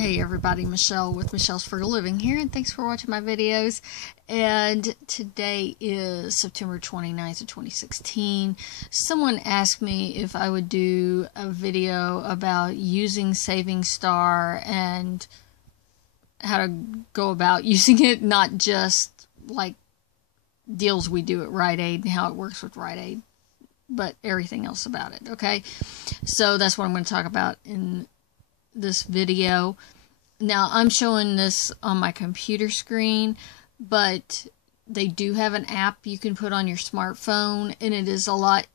Hey everybody, Michelle with Michelle's Frugal Living here, and thanks for watching my videos. And today is September 29th of 2016. Someone asked me if I would do a video about using Saving Star and how to go about using it, not just like deals we do at Rite Aid and how it works with Rite Aid, but everything else about it, okay? So that's what I'm going to talk about in this video. Now I'm showing this on my computer screen, but they do have an app you can put on your smartphone, and it is a lot,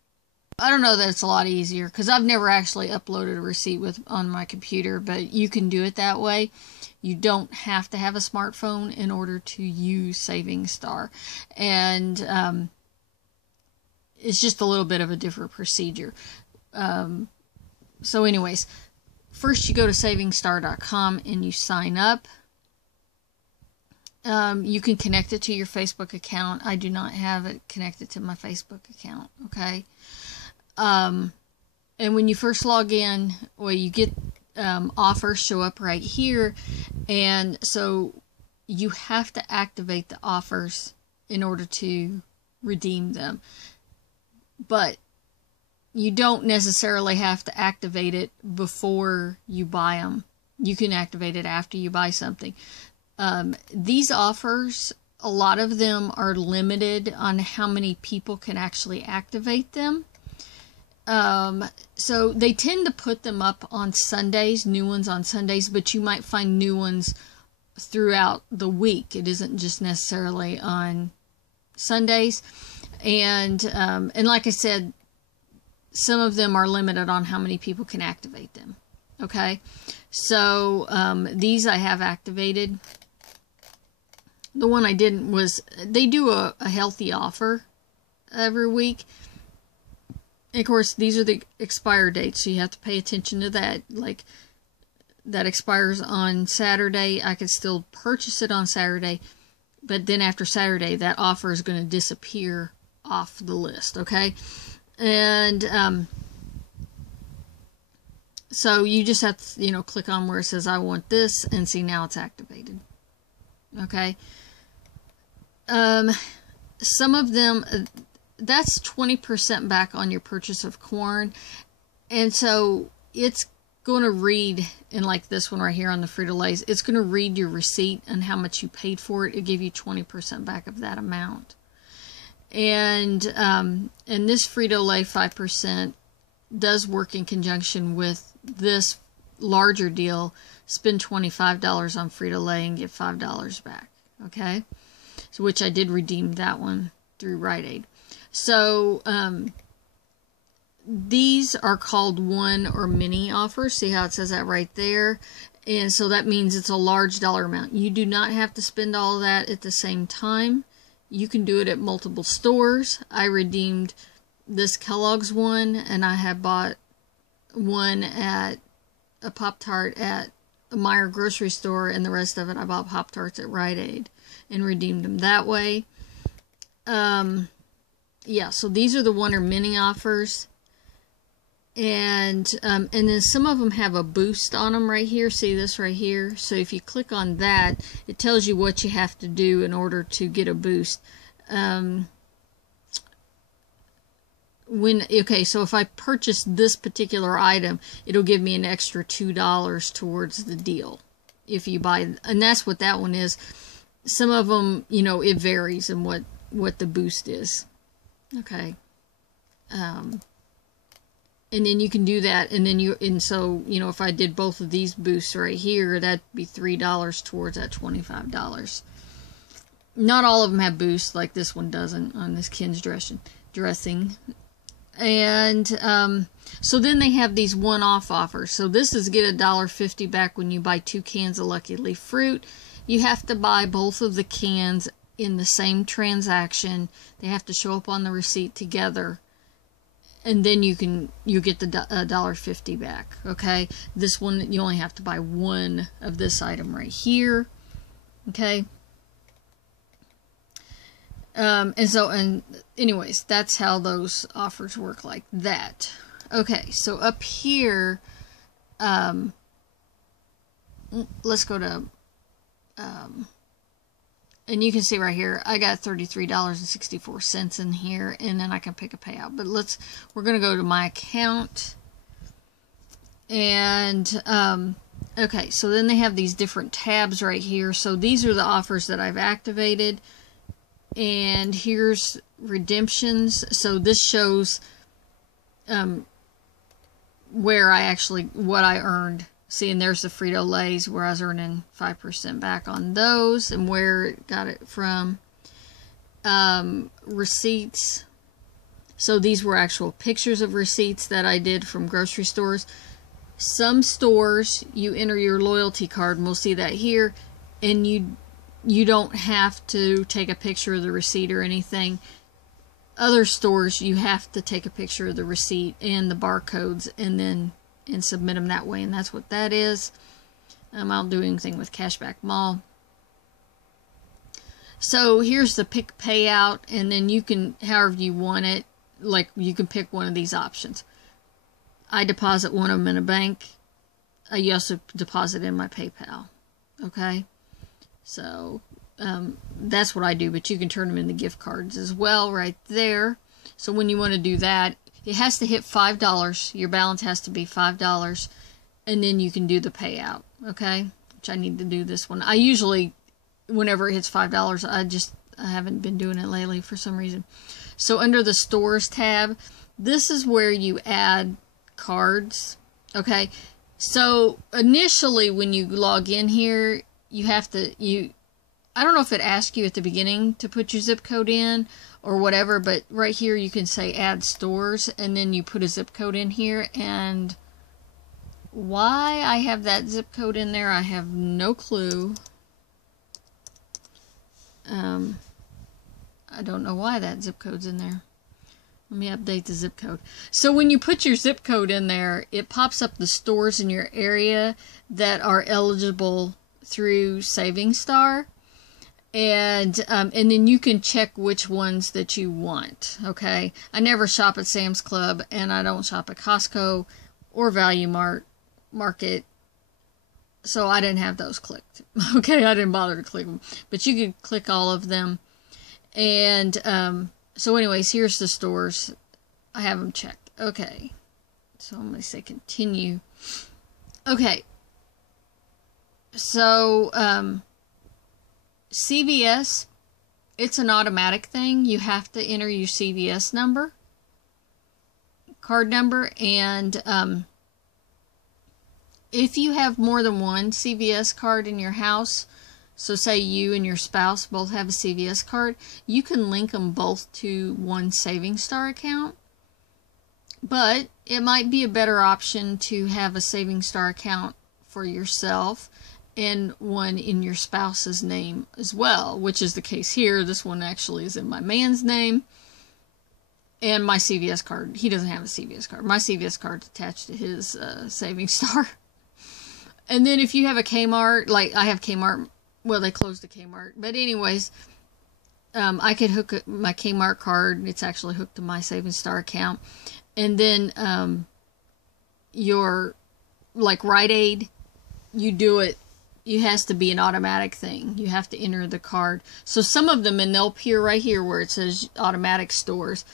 I don't know that it's a lot easier because I've never actually uploaded a receipt on my computer, but you can do it that way. You don't have to have a smartphone in order to use Saving Star, and it's just a little bit of a different procedure. So anyways, first you go to savingstar.com and you sign up. You can connect it to your Facebook account. I do not have it connected to my Facebook account, okay? And when you first log in, well, you get offers show up right here, and so you have to activate the offers in order to redeem them. But you don't necessarily have to activate it before you buy them. You can activate it after you buy something. These offers, a lot of them are limited on how many people can actually activate them. So they tend to put them up on Sundays, new ones on Sundays, but you might find new ones throughout the week. It isn't just necessarily on Sundays. And like I said, some of them are limited on how many people can activate them. Okay, so these I have activated. The one I didn't was, they do a healthy offer every week. And of course, these are the expire dates, so you have to pay attention to that. Like, that expires on Saturday. I could still purchase it on Saturday, but then after Saturday, that offer is going to disappear off the list, okay? And so you just have to, click on where it says I want this, and see, now it's activated. Okay. Some of them, that's 20% back on your purchase of corn, and so it's going to read, in like this one right here on the Frito-Lays, it's going to read your receipt and how much you paid for it. It'll give you 20% back of that amount. And this Frito-Lay 5% does work in conjunction with this larger deal. Spend $25 on Frito-Lay and get $5 back. Okay, so which I did redeem that one through Rite Aid. So these are called one or mini offers. See how it says that right there? And so that means it's a large dollar amount. You do not have to spend all of that at the same time. You can do it at multiple stores. I redeemed this Kellogg's one, and I had bought one at a Pop-Tart at a Meijer grocery store, and the rest of it I bought Pop-Tarts at Rite Aid and redeemed them that way. Yeah, so these are the one or mini offers. And then some of them have a boost on them right here. See this right here? So if you click on that, it tells you what you have to do in order to get a boost. Okay, so if I purchase this particular item, it'll give me an extra $2 towards the deal. If you buy, and that's what that one is. Some of them, it varies in what the boost is. Okay. And then you can do that, and then so if I did both of these boosts right here, that'd be $3 towards that $25. Not all of them have boosts, like this one doesn't on this Ken's dressing. And so then they have these one-off offers. So this is get $1.50 back when you buy 2 cans of Lucky Leaf fruit. You have to buy both of the cans in the same transaction. They have to show up on the receipt together. And then you get the $1.50 back. Okay, this one you only have to buy one of this item right here. Okay, and anyways, that's how those offers work, like that. Okay, so up here, let's go to, and you can see right here, I got $33.64 in here, and then I can pick a payout. But we're going to go to my account, and, okay, so then they have these different tabs right here. So these are the offers that I've activated, and here's redemptions. So this shows, where what I earned. See, and there's the Frito-Lays where I was earning 5% back on those, and where it got it from. Receipts. So these were actual pictures of receipts that I did from grocery stores. Some stores, you enter your loyalty card, and we'll see that here, and you don't have to take a picture of the receipt or anything. Other stores, you have to take a picture of the receipt and the barcodes, and submit them that way, and that's what that is. I don't do anything with Cashback Mall. So here's the pick payout, and then you can, however you want it, like you can pick one of these options. I deposit one of them in a bank. I also deposit in my PayPal. Okay, so that's what I do, but you can turn them into gift cards as well right there. So when you want to do that, it has to hit $5. Your balance has to be $5, and then you can do the payout. Okay, which I need to do this one. I usually, whenever it hits $5, I haven't been doing it lately for some reason. So under the stores tab, this is where you add cards. Okay, so initially when you log in here, you have to, I don't know if it asks you at the beginning to put your zip code in or whatever, but right here you can say add stores, and then you put a zip code in here, and why I have that zip code in there, I have no clue. I don't know why that zip code's in there. Let me update the zip code. So when you put your zip code in there, it pops up the stores in your area that are eligible through SavingStar. And then you can check which ones that you want. Okay, I never shop at Sam's Club, and I don't shop at Costco or Value Market, so I didn't have those clicked. Okay, I didn't bother to click them, but you could click all of them. And so anyways, here's the stores. I have them checked. Okay, so I'm going to say continue. Okay, so CVS, it's an automatic thing. You have to enter your CVS number, card number, and if you have more than one CVS card in your house, so say you and your spouse both have a CVS card, you can link them both to one SavingStar account. But it might be a better option to have a SavingStar account for yourself and one in your spouse's name as well, which is the case here. This one actually is in my man's name, and my CVS card, he doesn't have a CVS card. My CVS card's attached to his SavingStar. And then if you have a Kmart, like I have Kmart, well, they closed the Kmart, but anyways, I could hook my Kmart card. It's actually hooked to my SavingStar account. And then your, like Rite Aid, you do it, it has to be an automatic thing. You have to enter the card. So some of them, and they'll appear right here where it says automatic stores,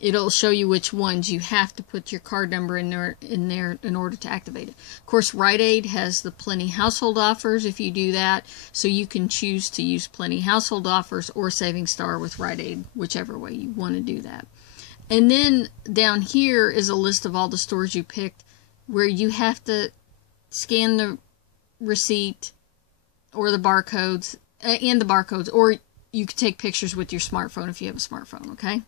it'll show you which ones you have to put your card number in there in order to activate it. Of course, Rite Aid has the Plenty household offers if you do that, so you can choose to use Plenty household offers or SavingStar with Rite Aid, whichever way you want to do that. And then down here is a list of all the stores you picked where you have to scan the receipt or the barcodes, or you can take pictures with your smartphone if you have a smartphone, okay?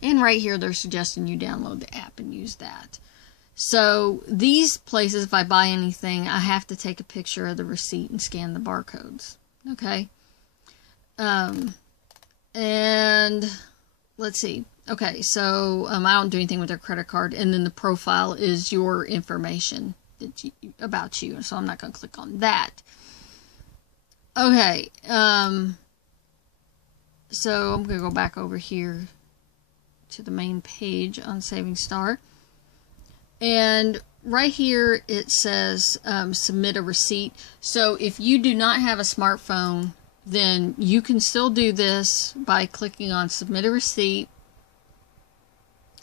And right here, they're suggesting you download the app and use that. So these places, if I buy anything, I have to take a picture of the receipt and scan the barcodes, okay? And let's see. Okay, so I don't do anything with their credit card, and then the profile is your information about you, so I'm not going to click on that. Okay, so I'm going to go back over here to the main page on SavingStar, and right here it says submit a receipt. So if you do not have a smartphone, then you can still do this by clicking on submit a receipt,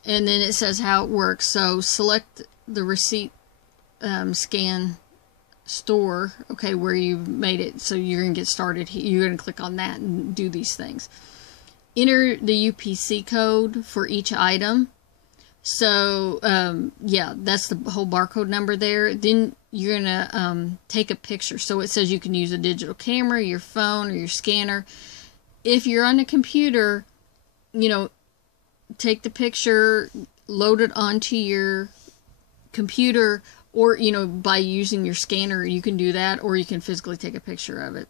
and then it says how it works. So select the receipt scan store, okay, where you've made it. So you're going to get started. You're going to click on that and do these things. Enter the UPC code for each item. So yeah, that's the whole barcode number there. Then you're gonna take a picture. So it says you can use a digital camera, your phone, or your scanner. If you're on a computer, you know, take the picture, load it onto your computer, or, you know, by using your scanner, you can do that, or you can physically take a picture of it.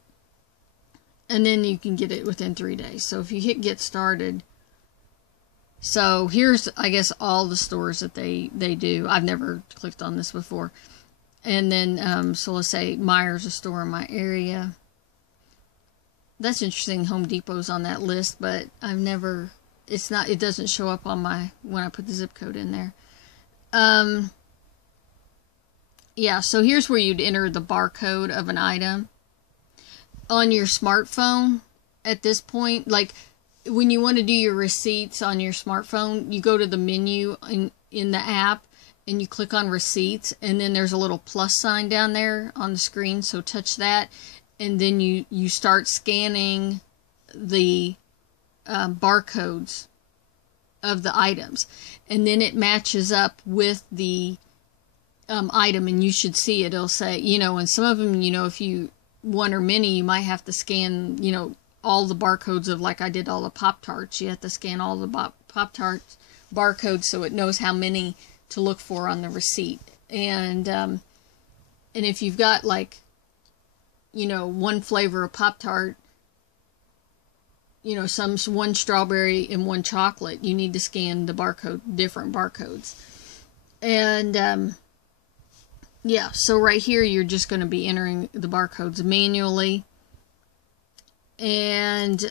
And then you can get it within 3 days. So if you hit get started, so here's, I guess, all the stores that they do. I've never clicked on this before. And then, so let's say Meijer's a store in my area. That's interesting. Home Depot's on that list, but I've never, it's not, it doesn't show up on my, when I put the zip code in there. Yeah, so here's where you'd enter the barcode of an item. On your smartphone, at this point, like, when you want to do your receipts on your smartphone, you go to the menu in the app and you click on receipts, and then there's a little plus sign down there on the screen, so touch that, and then you start scanning the barcodes of the items, and then it matches up with the item, and you should see it. It'll say, you know, and some of them, you know, if you one or many, you might have to scan, you know, all the barcodes of, like I did all the Pop-Tarts. You have to scan all the Pop-Tarts barcodes so it knows how many to look for on the receipt. And if you've got, like, you know, one flavor of Pop-Tart, you know, one strawberry and one chocolate, you need to scan the barcode, different barcodes. And yeah, so right here you're just going to be entering the barcodes manually. And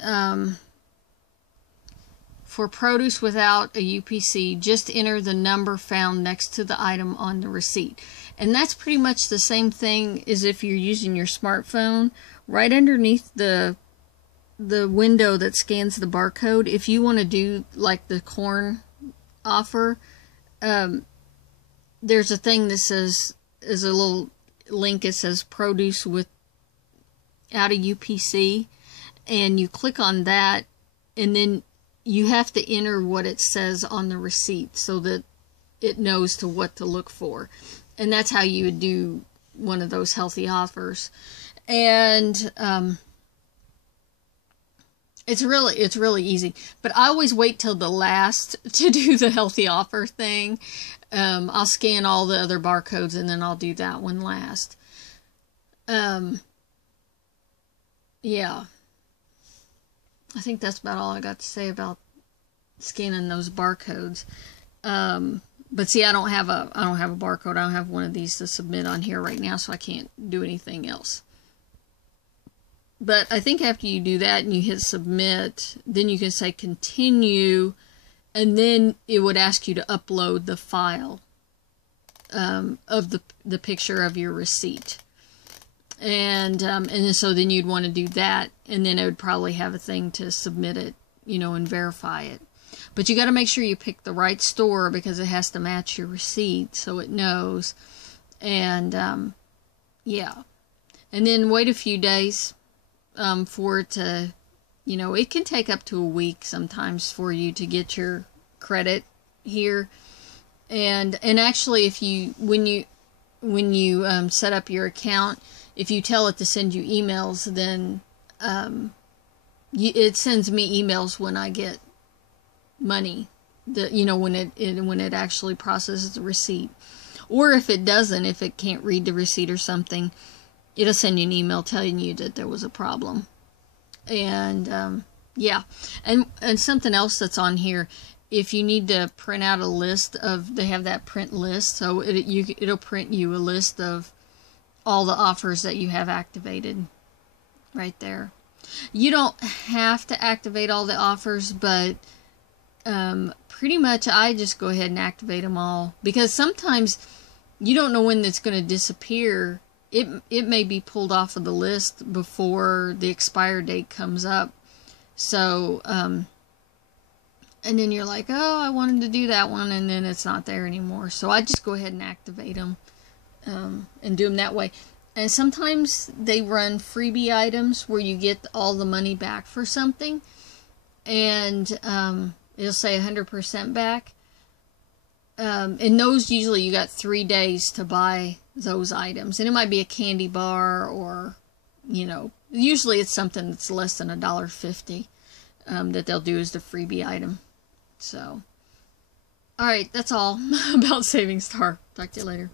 for produce without a UPC, just enter the number found next to the item on the receipt. And that's pretty much the same thing as if you're using your smartphone. Right underneath the window that scans the barcode, if you want to do like the corn offer, there's a thing that says, is a little link, it says produce without a UPC. And you click on that, and then you have to enter what it says on the receipt so that it knows to what to look for. And that's how you would do one of those healthy offers. And it's really easy. But I always wait till the last to do the healthy offer thing. I'll scan all the other barcodes, and then I'll do that one last. Yeah. I think that's about all I got to say about scanning those barcodes. But see, I don't have a barcode. I don't have one of these to submit on here right now, so I can't do anything else. But I think after you do that and you hit submit, then you can say continue, and then it would ask you to upload the file of the picture of your receipt. And so then you'd want to do that, and then it would probably have a thing to submit it, you know, and verify it. But you got to make sure you pick the right store, because it has to match your receipt so it knows. And yeah, and then wait a few days for it to, you know, it can take up to a week sometimes for you to get your credit here. And actually, if you when you set up your account, if you tell it to send you emails, then it sends me emails when I get money, you know, when it actually processes the receipt. Or if it doesn't, if it can't read the receipt or something, it'll send you an email telling you that there was a problem. And yeah, and something else that's on here, if you need to print out a list of, they have that print list, so it'll print you a list of all the offers that you have activated right there. You don't have to activate all the offers, but pretty much I just go ahead and activate them all, because sometimes, you don't know when it's going to disappear. It may be pulled off of the list before the expire date comes up. So, and then you're like, oh, I wanted to do that one, and then it's not there anymore. So I just go ahead and activate them and do them that way. And sometimes they run freebie items where you get all the money back for something, and it'll say 100% back. And those, usually you got 3 days to buy those items, and it might be a candy bar, or, you know, usually it's something that's less than $1.50 that they'll do as the freebie item. So, alright, that's all about Saving Star. Talk to you later.